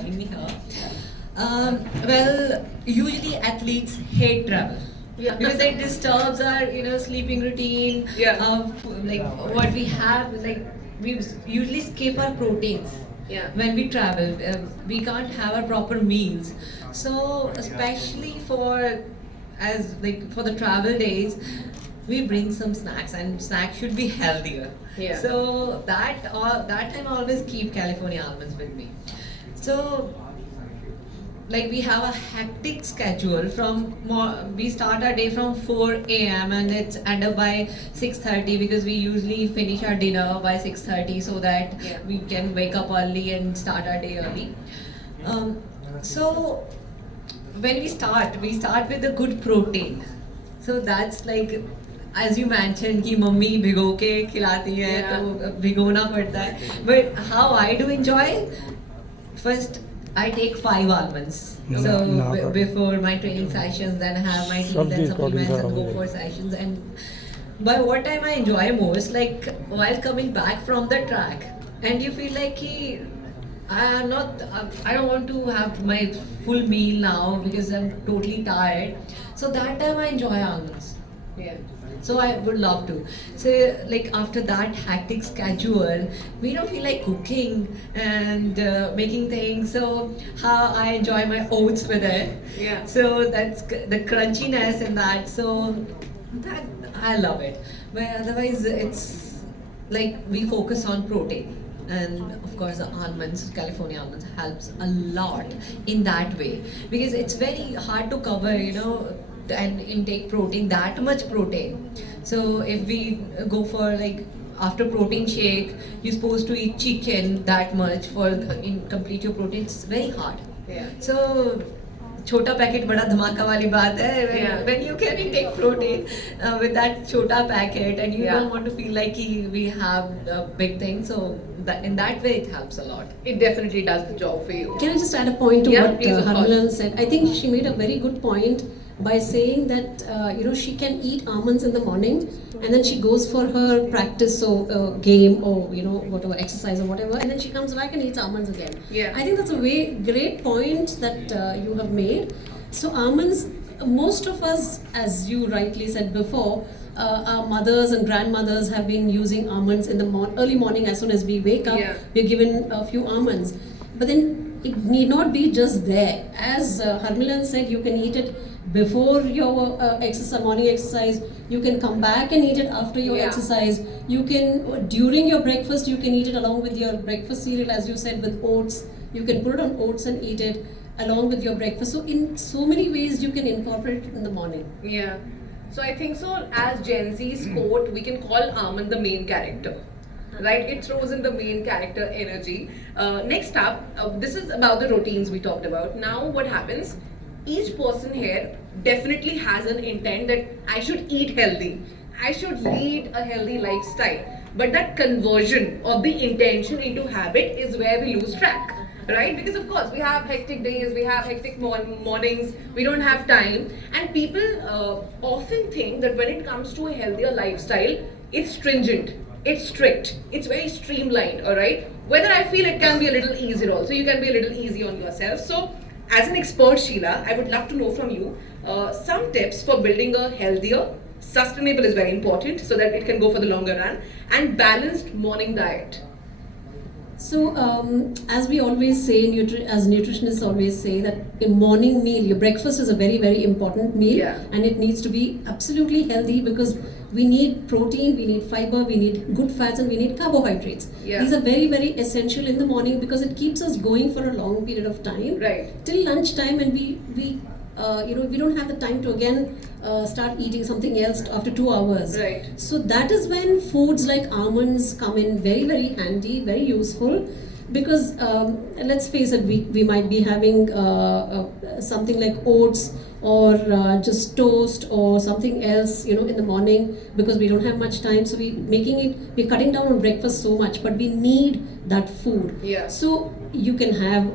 having me here. Well, usually athletes hate travel. Yeah. Because it disturbs our, sleeping routine. Yeah. Like what we have, like we usually skip our proteins. Yeah. When we travel, we can't have our proper meals. So especially for the travel days, we bring some snacks, and snacks should be healthier. Yeah. So that time I always keep California almonds with me. So like we have a hectic schedule we start our day from 4 a.m. and it's end up by 6:30 because we usually finish our dinner by 6:30 so that Yeah. we can wake up early and start our day early. So when we start with a good protein. So that's like as you mentioned कि mummy भिगो के खिलाती है Yeah. तो भिगोना पड़ता है. But how I do enjoy, first I take 5 almonds. So before my training sessions, then I have my teas and supplements and go for sessions. And by what time I enjoy most, like while coming back from the track, and you feel like I don't want to have my full meal now because I'm totally tired. So that time I enjoy almonds. Yeah. So I would love to. So like after that hectic schedule, we don't feel like cooking and making things. So how I enjoy my oats with it. Yeah. So that's the crunchiness in that. So that I love it. But otherwise, it's like we focus on protein. And of course, the almonds, California almonds, helps a lot in that way because it's very hard to cover, and intake protein, that much protein. So if we go for like after protein shake, you're supposed to eat chicken that much for complete your protein. It's very hard. Yeah. So छोटा packet बड़ा धमाका वाली बात है Yeah. when you can intake protein with that छोटा packet and you Yeah. don't want to feel like we have a big thing, so in that way it helps a lot. It definitely does the job for you. Can I just add a point to Yeah, what please, of course. Harmilan said? I think she made a very good point by saying that she can eat almonds in the morning and then she goes for her practice or game or whatever exercise or whatever, and then she comes back and eats almonds again. Yeah. I think that's a great point that you have made. So almonds, most of us, as you rightly said before, our mothers and grandmothers have been using almonds in the early morning. As soon as we wake up, Yeah. we're given a few almonds. But then it need not be just there. As Harmilan said, you can eat it before your morning exercise. You can come back and eat it after your Yeah. exercise. You can, during your breakfast, you can eat it along with your breakfast cereal, as you said, with oats. You can put it on oats and eat it along with your breakfast. So in so many ways, you can incorporate it in the morning. Yeah. So I think so. As Gen Z's quote, we can call almond the main character. Right, it throws in the main character energy. Next up, this is about the routines we talked about. Now, what happens? Each person here definitely has an intent that I should eat healthy, I should lead a healthy lifestyle. But that conversion of the intention into habit is where we lose track. Right? Because of course we have hectic days, we have hectic mornings, we don't have time, and people often think that when it comes to a healthier lifestyle, it's stringent, it's strict, it's very streamlined. All right. Whether I feel it can be a little easier also, you can be a little easy on yourself. So, as an expert, Sheila, I would love to know from you some tips for building a healthier, sustainable is very important so that it can go for the longer run, and balanced morning diet. So, as we always say, as nutritionists always say, that a morning meal, your breakfast is a very, very important meal, Yeah. and it needs to be absolutely healthy because we need protein, we need fiber, we need good fats, and we need carbohydrates. Yeah. These are very, very essential in the morning because it keeps us going for a long period of time Right. till lunchtime, and we don't have the time to again start eating something else after 2 hours. Right. So that is when foods like almonds come in very, very handy, very useful, because let's face it, we might be having something like oats or just toast or something else, in the morning because we don't have much time. So we're cutting down on breakfast so much, but we need that food. Yeah. So you can have,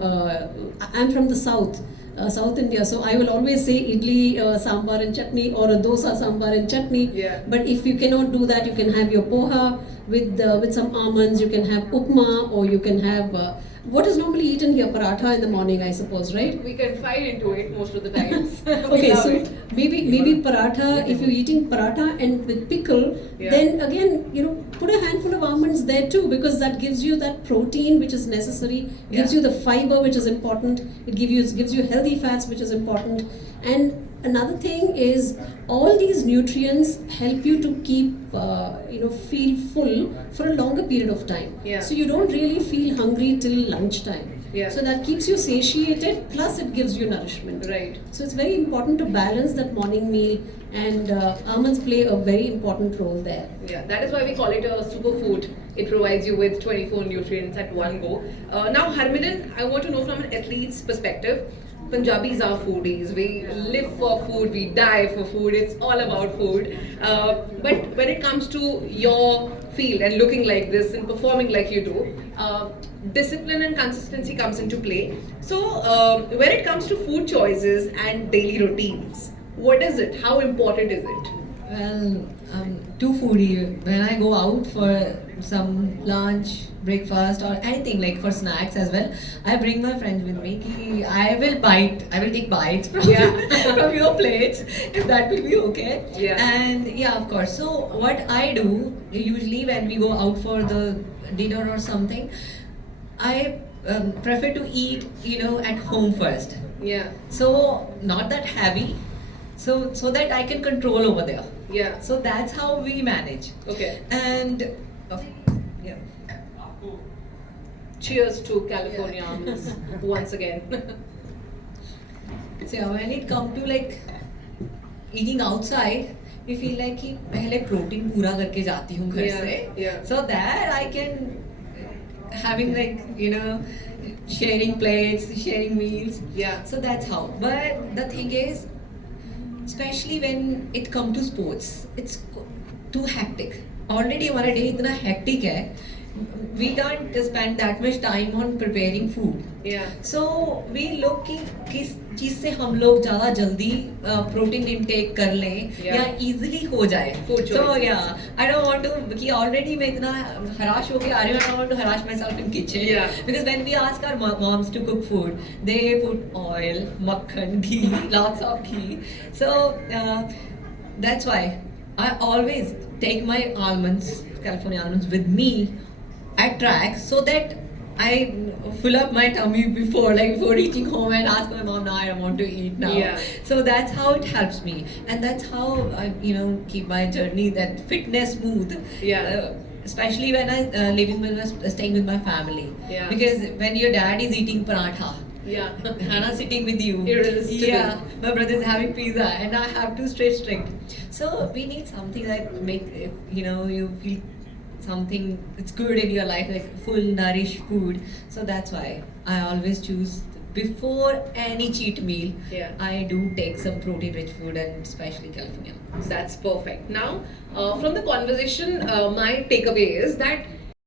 I'm from the South. South India, so I will always say idli, sambar and chutney, or a dosa, sambar and chutney. Yeah. But if you cannot do that, you can have your poha with some almonds. You can have upma, or you can have what is normally eaten here? Paratha in the morning, I suppose, right? We confide into it most of the times. We Okay, love so it. maybe paratha. If you're eating paratha and with pickle, Yeah. then again, put a handful of almonds there too, because that gives you that protein which is necessary, gives Yeah. you the fiber which is important. It gives you healthy fats which is important. And another thing is, all these nutrients help you to keep feel full for a longer period of time. Yeah. So you don't really feel hungry till lunchtime. Yeah. So that keeps you satiated, plus it gives you nourishment. Right. So it's very important to balance that morning meal, and almonds play a very important role there. Yeah, that is why we call it a superfood. It provides you with 24 nutrients at one go. Now, Harmilan, I want to know from an athlete's perspective. Punjabis are foodies. We live for food. We die for food. It's all about food. But when it comes to your field and looking like this and performing like you do, discipline and consistency comes into play. So, when it comes to food choices and daily routines, what is it? How important is it? Well, too foodie. When I go out for some lunch, breakfast, or anything like for snacks as well, I bring my friends with me. I will take bites from, Yeah. from your plates, if that will be okay. Yeah. And yeah, of course. So what I do usually when we go out for the dinner or something, I prefer to eat, at home first. Yeah, So not that heavy, so that I can control over there. yeah. So that's how we manage. Okay. And yeah. Cheers to California almonds once again. So yeah, when it comes to like eating outside, we feel like कि पहले protein पूरा करके जाती हूँ घर Yeah, से, yeah. so that I can having like sharing plates, sharing meals. Yeah. So that's how. But the thing is, especially when it comes to sports, it's too hectic. Already हमारा day इतना hectic है, we can't spend that much time on preparing food. Yeah. So we look कि किस चीज से हम लोग ज़्यादा जल्दी प्रोटीन इनटेक कर लें Yeah. या इजीली हो जाए. Food So choices. yeah, I don't want to कि already मैं इतना हराश हो के आ रही हूँ. I don't want to harass myself in kitchen. Yeah. Because when we ask our moms to cook food, they put oil, makhan, ghee, lots of ghee. So that's why I always take my almonds, California almonds, with me at track, so that I fill up my tummy before reaching home and ask my mom, now I want to eat now. Yeah. So that's how it helps me, and that's how I keep my journey, that fitness smooth. Yeah. Especially when I staying with my family. Yeah. Because when your dad is eating paratha, Yeah. Hannah sitting with you. Irresistible. Yeah, my brother is having pizza, and I have to stay strict. So we need something that make you feel something it's good in your life, like full nourished food. So that's why I always choose before any cheat meal. Yeah. I do take some protein-rich food, and especially California. That's perfect. Now, from the conversation, my takeaway is that